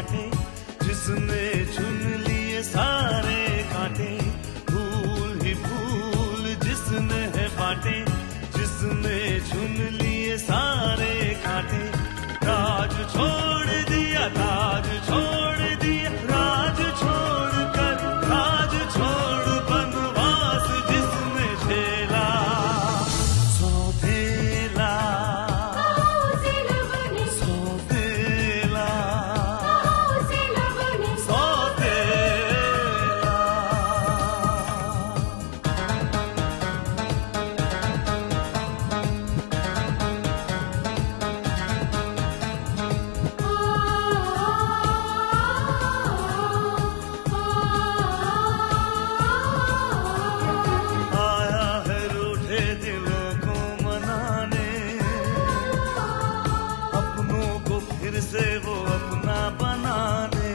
बांटे, जिसने चुन लिए सारे कांटे। फूल ही फूल जिसने है बांटे, जिसने चुन लिए सारे कांटे। राज छोड़ दिया, ताज छोड़ दिया, राज छोड़ कर राज छोड़ बनवास जिसने झेला। सौतेला सौतेला से वो अपना बना दे,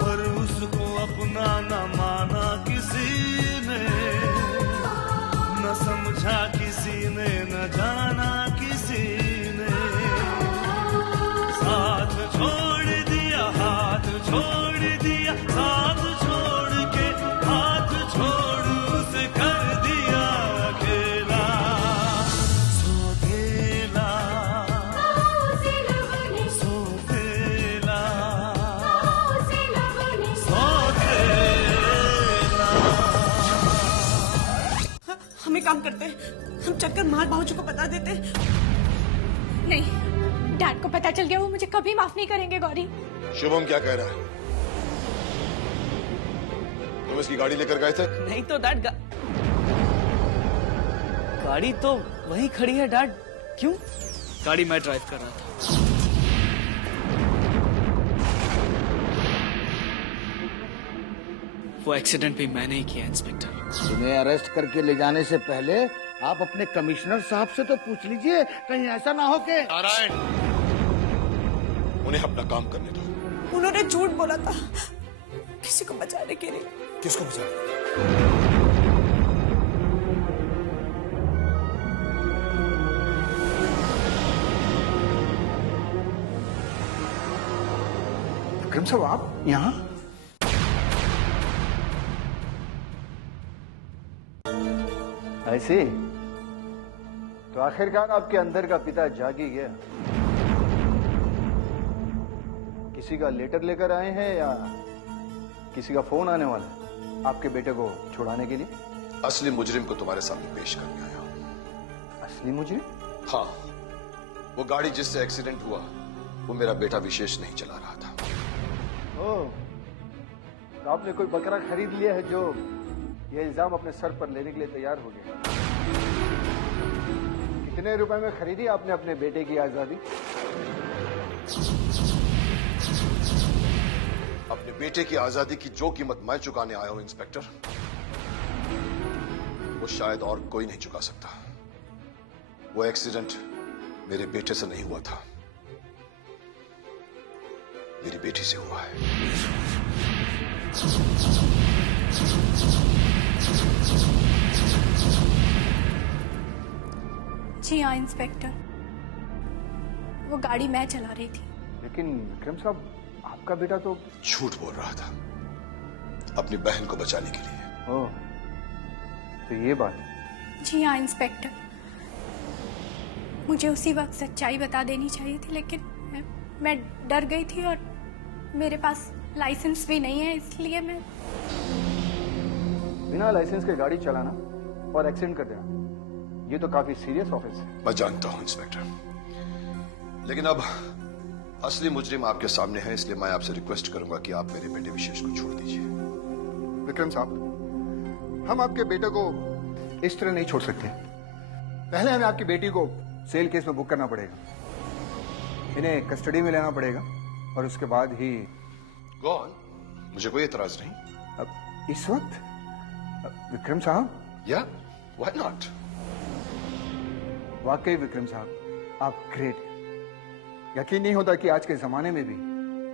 पर उसको अपना न माना किसी ने, न समझा किसी ने, न जाना किसी ने। साथ छोड़ दिया, हाथ छोड़ दिया, साथ छोड़ के हाथ छोड़ उसे कर दिया अकेला। सौतेला हम एक काम करते हैं, हम चक्कर मार बाबूजी को बता देते। नहीं, डैड को पता चल गया, वो मुझे कभी माफ नहीं करेंगे गौरी। शुभम क्या कह रहा है? तुम इसकी गाड़ी लेकर गए थे? नहीं तो डैड, गाड़ी तो वहीं खड़ी है डैड। क्यों? गाड़ी मैं ड्राइव कर रहा था। वो एक्सीडेंट भी मैंने ही किया इंस्पेक्टर। तुम्हें अरेस्ट करके ले जाने से पहले आप अपने कमिश्नर साहब से तो पूछ लीजिए, कहीं ऐसा ना हो के। नारायण, उन्हें अपना काम करने दो। उन्होंने झूठ बोला था किसी को बचाने के लिए। किसको बचाने? विक्रम साहब, आप यहाँ? ऐसे तो आखिरकार आपके अंदर का पिता जाग ही गया। किसी का लेटर लेकर आए हैं या किसी का फोन आने वाला है आपके बेटे को छुड़ाने के लिए? असली मुजरिम को तुम्हारे सामने पेश करने आया हूं। असली मुजरिम? हाँ, वो गाड़ी जिससे एक्सीडेंट हुआ वो मेरा बेटा विशेष नहीं चला रहा था। ओह, तो आपने कोई बकरा खरीद लिया है जो ये इल्जाम अपने सर पर लेने के लिए तैयार हो गया। कितने रुपए में खरीदी आपने अपने बेटे की आजादी? अपने बेटे की आजादी की जो कीमत मैं चुकाने आया हूं इंस्पेक्टर, वो शायद और कोई नहीं चुका सकता। वो एक्सीडेंट मेरे बेटे से नहीं हुआ था, मेरी बेटी से हुआ है। जी हाँ इंस्पेक्टर, वो गाड़ी मैं चला रही थी। लेकिन विक्रम साहब, आपका बेटा तो झूठ बोल रहा था अपनी बहन को बचाने के लिए। ओह, तो ये बात। जी हाँ इंस्पेक्टर, मुझे उसी वक्त सच्चाई बता देनी चाहिए थी, लेकिन मैं डर गई थी और मेरे पास लाइसेंस भी नहीं है, इसलिए मैं बिना लाइसेंस के गाड़ी चलाना और एक्सीडेंट कर देना, ये तो काफी सीरियस ऑफेंस है। मैं जानता हूं इंस्पेक्टर, लेकिन अब असली मुजरिम आपके सामने है, इसलिए मैं आपसे रिक्वेस्ट करूंगा कि आप मेरे बेटे विशेष को छोड़ दीजिए। विक्रम साहब, हम आपके बेटे को इस तरह नहीं छोड़ सकते। पहले हमें आपकी बेटी को सेल केस में बुक करना पड़ेगा, इन्हें कस्टडी में लेना पड़ेगा और उसके बाद ही। गॉन, मुझे कोई एतराज नहीं। अब इस वक्त विक्रम साहब? या व्हाई नॉट? वाकई विक्रम साहब, आप ग्रेट। यकीन नहीं होता कि आज के जमाने में भी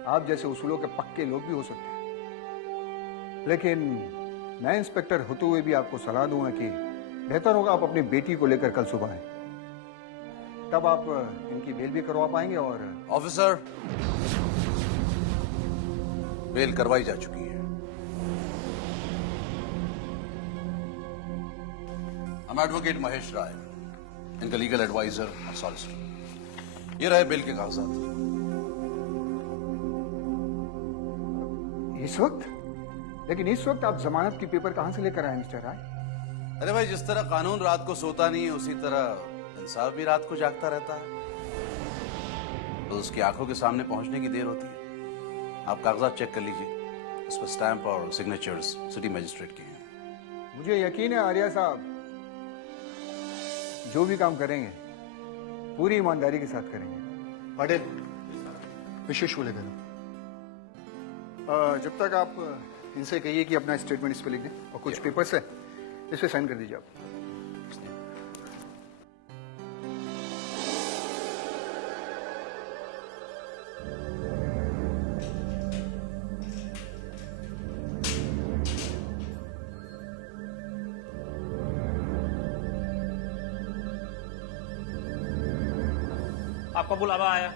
आप जैसे उसूलों के पक्के लोग भी हो सकते हैं। लेकिन मैं इंस्पेक्टर होते हुए भी आपको सलाह दूंगा कि बेहतर होगा आप अपनी बेटी को लेकर कल सुबह आए, तब आप इनकी बेल भी करवा पाएंगे। और ऑफिसर, बेल करवाई जा चुकी है। हम एडवोकेट महेश राय, इनका लीगल एडवाइजर और सॉलिसिटर। ये रहे बेल के कागजात। इस वक्त? लेकिन इस वक्त आप जमानत की पेपर कहां से लेकर आए मिस्टर राय? अरे भाई, जिस तरह कानून रात को सोता नहीं है, उसी तरह इंसाफ भी रात को जागता रहता है। तो उसकी आंखों के सामने पहुंचने की देर होती है। आप कागजात चेक कर लीजिए, उस पर स्टैंप और सिग्नेचर्स सिटी मजिस्ट्रेट के हैं। मुझे यकीन है आर्या साहब, जो भी काम करेंगे पूरी ईमानदारी के साथ करेंगे। पटेल, विशेष को लेकर जब तक आप इनसे कहिए कि अपना स्टेटमेंट इस पे लिख दें और कुछ पेपर्स है इस पे साइन कर दीजिए आप। आपका बुलावा आया।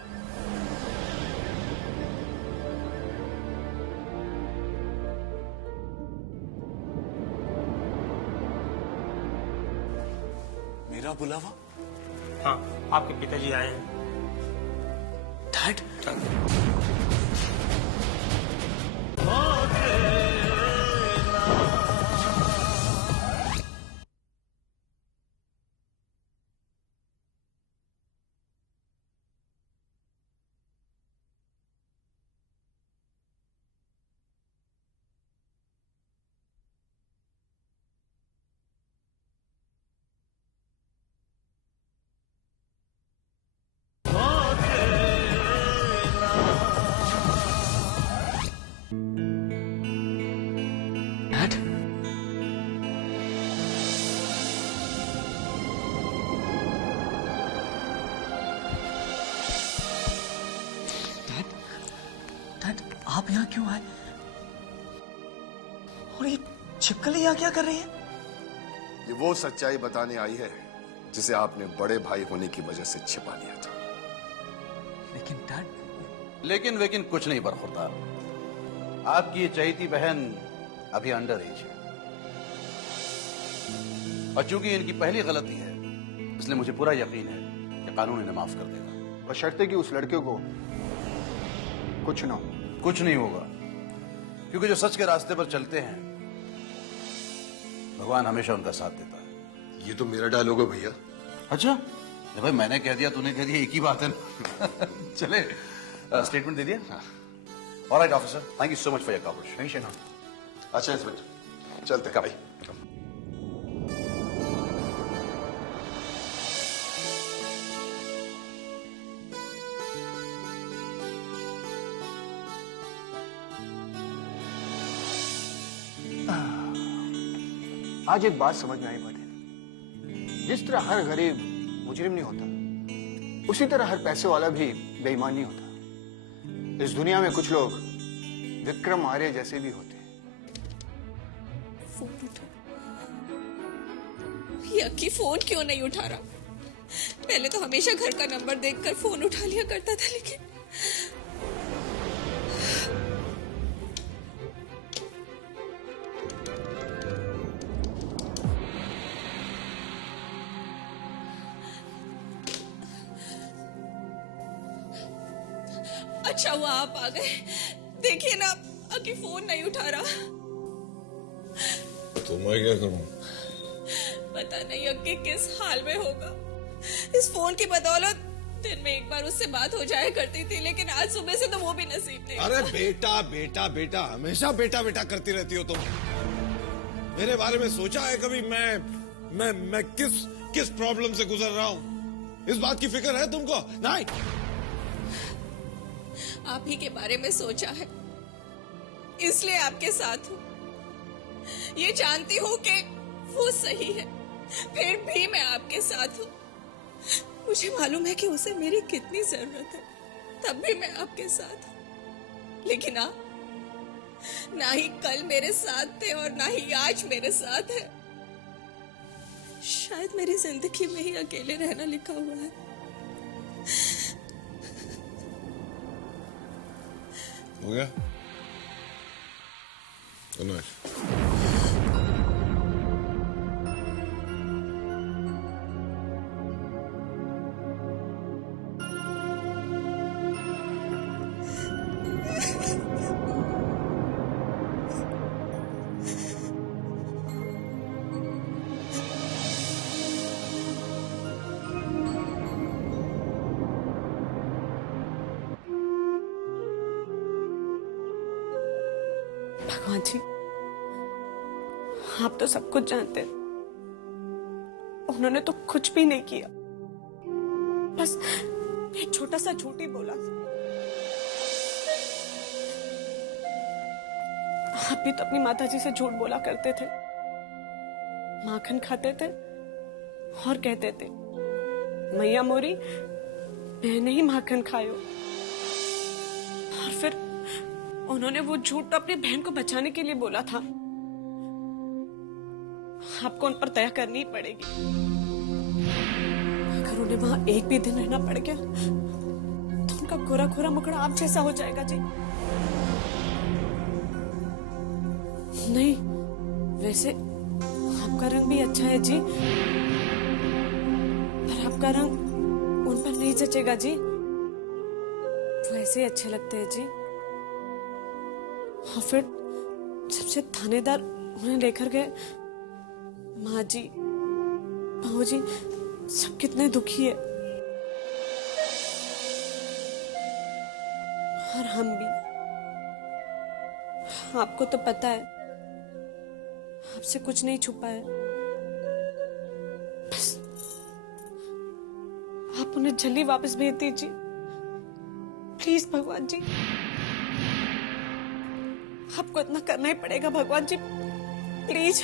मेरा बुलावा? हाँ, आपके पिताजी आए हैं। डैड, डैड, डैड, आप यहाँ क्यों आए? और ये छिपकली यहाँ क्या कर रही है? ये वो सच्चाई बताने आई है जिसे आपने बड़े भाई होने की वजह से छिपा लिया था। लेकिन डैड, लेकिन कुछ नहीं बरखुरदार। आपकी ये चहेती बहन अभी अंडर एज है, और चूंकि इनकी पहली गलती है, इसलिए मुझे पूरा यकीन है कि कानून इन्हें माफ कर देगा। बशर्ते कि उस लड़के को कुछ ना हो। कुछ नहीं होगा, क्योंकि जो सच के रास्ते पर चलते हैं, भगवान हमेशा उनका साथ देता है। ये तो मेरा डायलॉग है भैया। अच्छा, अरे भाई, मैंने कह दिया, तूने कह दिया, एक ही बात है ना। चले, स्टेटमेंट दे दिया। Alright officer, thank you so much for your coverage. अच्छा इंस्पेक्टर, चलते हैं भाई। आज एक बात समझ में आई पटेल, जिस तरह हर गरीब मुजरिम नहीं होता, उसी तरह हर पैसे वाला भी बेईमान नहीं होता। इस दुनिया में कुछ लोग विक्रम आर्य जैसे भी होते हैं। फोन उठा। यक्की फोन क्यों नहीं उठा रहा? पहले तो हमेशा घर का नंबर देखकर फोन उठा लिया करता था, लेकिन अच्छा हुआ आप आ गए। देखिए ना, अक्की फोन नहीं उठा रहा। तो मैं क्या करूं? पता नहीं अक्की किस हाल में होगा। इस फोन की बदौलत दिन में एक बार उससे बात हो जाया करती थी, लेकिन आज सुबह से तो वो भी नसीब नहीं। अरे बेटा बेटा बेटा, हमेशा बेटा बेटा करती रहती हो तुम। मेरे बारे में सोचा है कभी मैं किस प्रॉब्लम से गुजर रहा हूं? इस बात की फिक्र है तुमको? नहीं। आप ही के बारे में सोचा है, इसलिए आपके साथ हूँ। ये जानती हूँ कि वो सही है, फिर भी मैं आपके साथ हूँ। मुझे मालूम है कि उसे मेरी कितनी जरूरत है, तब भी मैं आपके साथ हूँ। लेकिन आप ना ही कल मेरे साथ थे और ना ही आज मेरे साथ है। शायद मेरी जिंदगी में ही अकेले रहना लिखा हुआ है। हो गया? Good night. भगवान जी, आप तो सब कुछ जानते हैं। उन्होंने तो कुछ भी नहीं किया, बस एक छोटा सा झूठ ही बोला। आप भी तो अपनी माताजी से झूठ बोला करते थे, माखन खाते थे और कहते थे, मैया मोरी मैंने ही माखन खायो। और फिर उन्होंने वो झूठ तो अपनी बहन को बचाने के लिए बोला था। आपको उन पर दया करनी ही पड़ेगी। अगर उन्हें वहां एक भी दिन रहना पड़ गया तो उनका गोरा गोरा मुखड़ा आप जैसा हो जाएगा जी। नहीं, वैसे आपका रंग भी अच्छा है जी, पर आपका रंग उन पर नहीं जचेगा जी। वो ऐसे ही अच्छे लगते हैं जी। और फिर सबसे थानेदार उन्हें लेकर गए। माँ जी, बहू जी सब कितने दुखी है। और हम भी। आपको तो पता है, आपसे कुछ नहीं छुपा है। बस आप उन्हें जल्दी वापस भेज दीजिए प्लीज भगवान जी। आपको इतना करना ही पड़ेगा भगवान जी, प्लीज।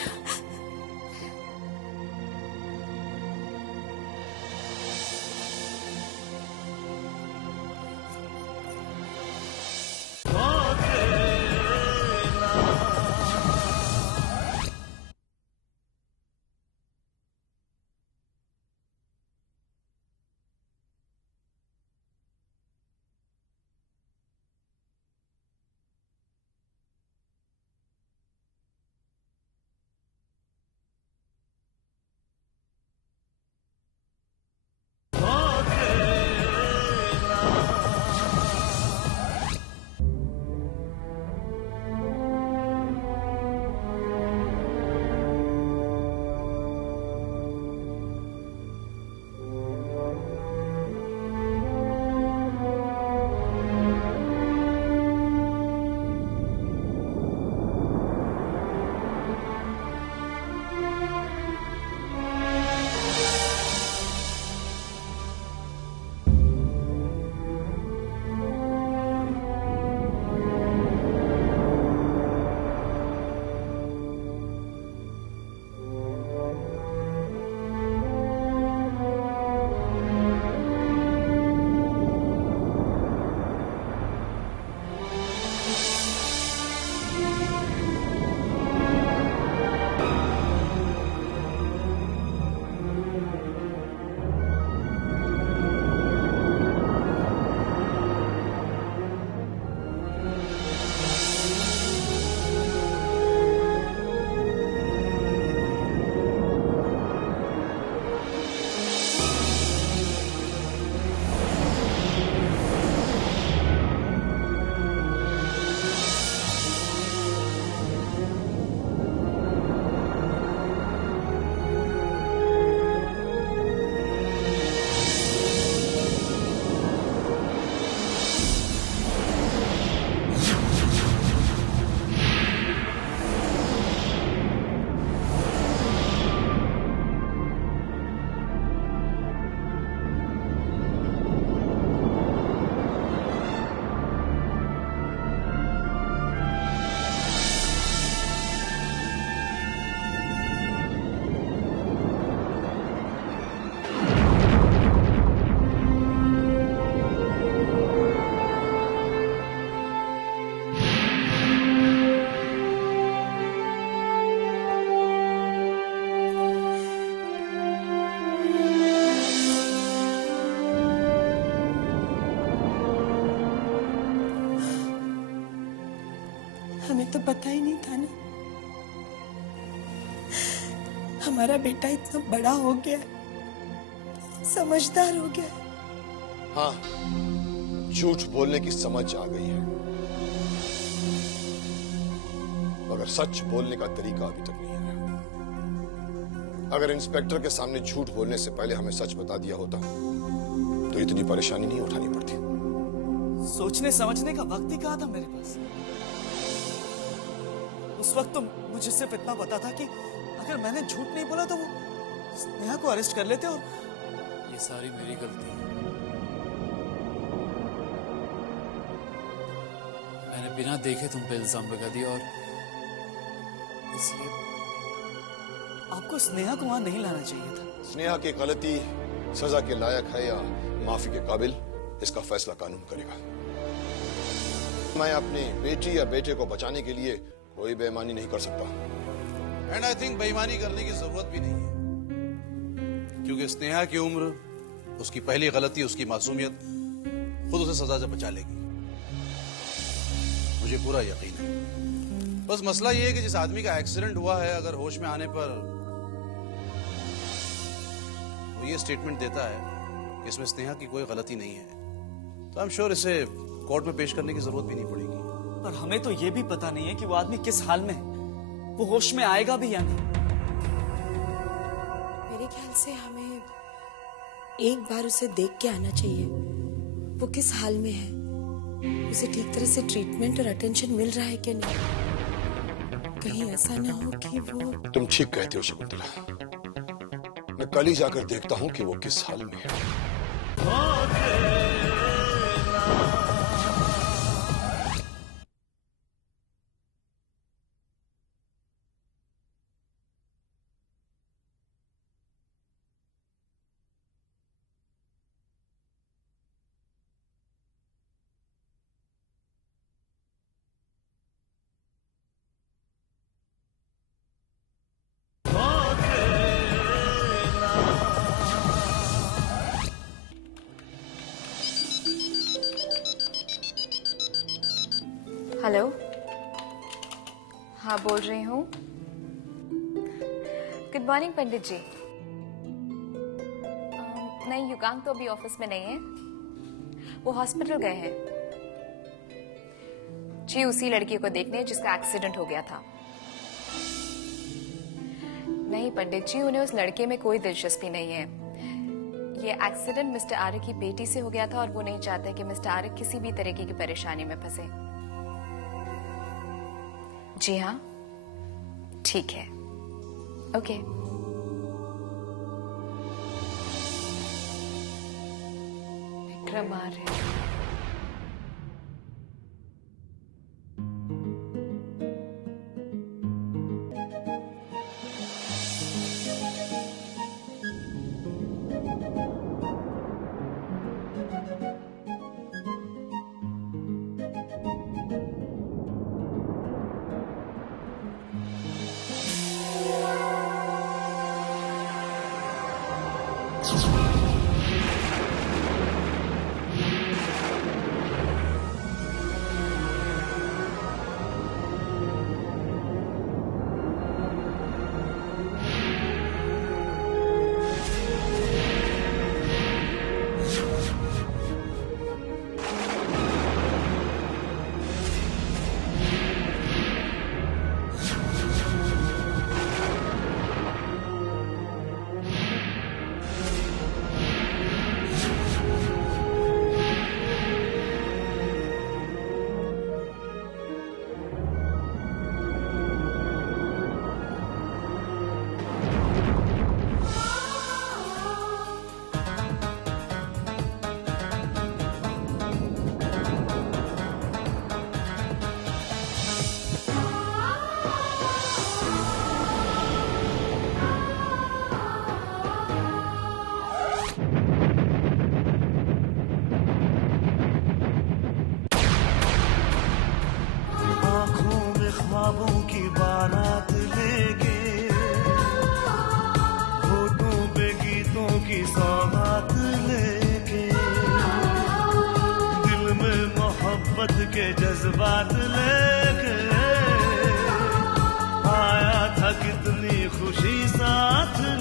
हमें तो पता ही नहीं था ना। हमारा बेटा इतना बड़ा हो गया है, समझदार हो गया है। हाँ, झूठ बोलने की समझ आ गई है, मगर सच बोलने का तरीका अभी तक नहीं आया। अगर इंस्पेक्टर के सामने झूठ बोलने से पहले हमें सच बता दिया होता तो इतनी परेशानी नहीं उठानी पड़ती। सोचने समझने का वक्त ही कहा था मेरे पास। उस वक्त तो मुझे सिर्फ इतना पता था कि अगर मैंने झूठ नहीं बोला तो वो स्नेहा को अरेस्ट कर लेते और ये सारी मेरी गलती है। मैंने बिना देखे तुम पे इल्जाम लगा दिया और इसलिए आपको स्नेहा को वहां नहीं लाना चाहिए था। स्नेहा की गलती सजा के लायक है या माफी के काबिल, इसका फैसला कानून करेगा। मैं अपनी बेटी या बेटे को बचाने के लिए कोई बेईमानी नहीं कर सकता। एंड आई थिंक बेईमानी करने की जरूरत भी नहीं है, क्योंकि स्नेहा की उम्र, उसकी पहली गलती, उसकी मासूमियत खुद उसे सजा से बचा लेगी। मुझे पूरा यकीन है। बस मसला यह है कि जिस आदमी का एक्सीडेंट हुआ है, अगर होश में आने पर वो ये स्टेटमेंट देता है कि इसमें स्नेहा की कोई गलती नहीं है, तो आई एम श्योर इसे कोर्ट में पेश करने की जरूरत भी नहीं पड़ेगी। पर हमें तो ये भी पता नहीं है कि वो आदमी किस हाल में है, वो होश में आएगा भी या नहीं। मेरे ख्याल से हमें एक बार उसे देख के आना चाहिए, वो किस हाल में है, उसे ठीक तरह से ट्रीटमेंट और अटेंशन मिल रहा है कि नहीं। कहीं ऐसा ना हो कि वो... तुम ठीक कहते हो शकुंतला, मैं कल ही जाकर देखता हूं कि वो किस हाल में है। हेलो, हाँ बोल रही हूँ। गुड मॉर्निंग पंडित जी। नहीं, युगांक तो अभी ऑफिस में नहीं है, वो हॉस्पिटल गए हैं जी, उसी लड़की को देखने जिसका एक्सीडेंट हो गया था। नहीं पंडित जी, उन्हें उस लड़के में कोई दिलचस्पी नहीं है। ये एक्सीडेंट मिस्टर आर्य की बेटी से हो गया था और वो नहीं चाहते कि मिस्टर आर्य किसी भी तरीके की परेशानी में फंसे। जी हाँ, ठीक है, ओके। विक्रम आर्य। ख्वाबों की बारात लेके, होठों पे गीतों की सौगात लेके, दिल में मोहब्बत के जज्बात लेके आया था कितना अपनी खुशी साथ